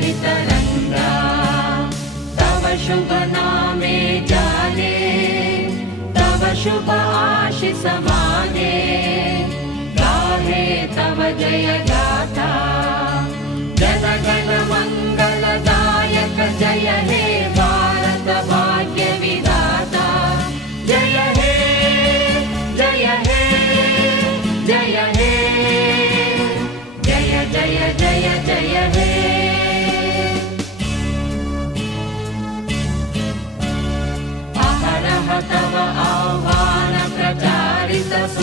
तरंगा तव शुभ नामे जाने तव शुभ आशीष माने गाहे तव जय